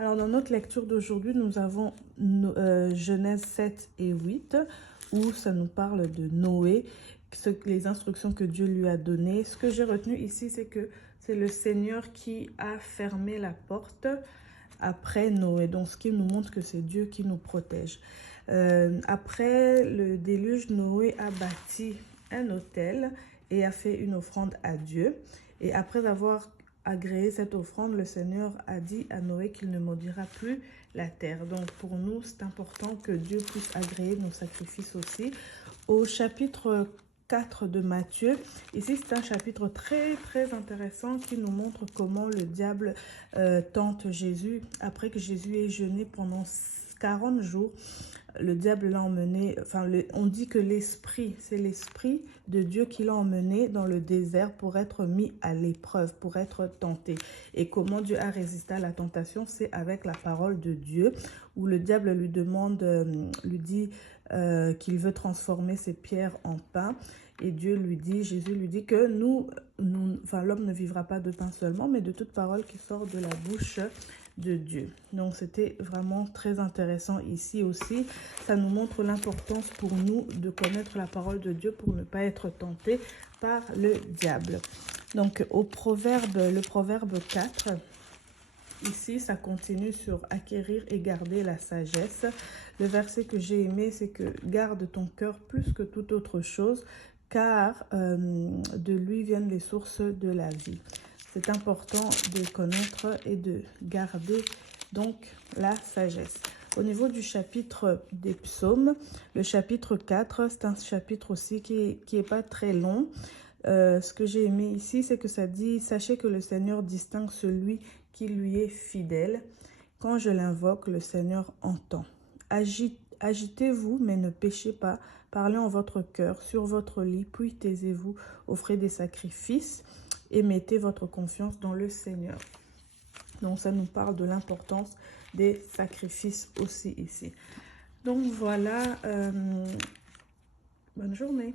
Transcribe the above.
Alors, dans notre lecture d'aujourd'hui, nous avons Genèse 7 et 8, où ça nous parle de Noé, les instructions que Dieu lui a données. Ce que j'ai retenu ici, c'est que c'est le Seigneur qui a fermé la porte après Noé. Donc, ce qui nous montre que c'est Dieu qui nous protège. Après le déluge, Noé a bâti un autel et a fait une offrande à Dieu. Et après avoir agréé cette offrande, le Seigneur a dit à Noé qu'il ne maudira plus la terre. Donc pour nous, c'est important que Dieu puisse agréer nos sacrifices aussi. Au chapitre 4 de Matthieu, ici c'est un chapitre très intéressant qui nous montre comment le diable tente Jésus. Après que Jésus ait jeûné pendant 40 jours, le diable l'a emmené, on dit que c'est l'esprit de Dieu qui l'a emmené dans le désert pour être mis à l'épreuve, pour être tenté. Et comment Dieu a résisté à la tentation, c'est avec la parole de Dieu, où le diable lui demande, lui dit qu'il veut transformer ses pierres en pain. Et Jésus lui dit que l'homme ne vivra pas de pain seulement, mais de toute parole qui sort de la bouche de Dieu. Donc c'était vraiment très intéressant ici aussi. Ça nous montre l'importance pour nous de connaître la parole de Dieu pour ne pas être tenté par le diable. Donc le proverbe 4, ici ça continue sur acquérir et garder la sagesse. Le verset que j'ai aimé, c'est que garde ton cœur plus que toute autre chose, car de lui viennent les sources de la vie. C'est important de connaître et de garder donc la sagesse. Au niveau du chapitre des psaumes, le chapitre 4, c'est un chapitre aussi qui est pas très long. Ce que j'ai aimé ici, c'est que ça dit « Sachez que le Seigneur distingue celui qui lui est fidèle. Quand je l'invoque, le Seigneur entend. Agitez-vous, mais ne péchez pas. Parlez en votre cœur, sur votre lit, puis taisez-vous, offrez des sacrifices et mettez votre confiance dans le Seigneur. » Donc, ça nous parle de l'importance des sacrifices aussi ici. Donc, voilà. Bonne journée.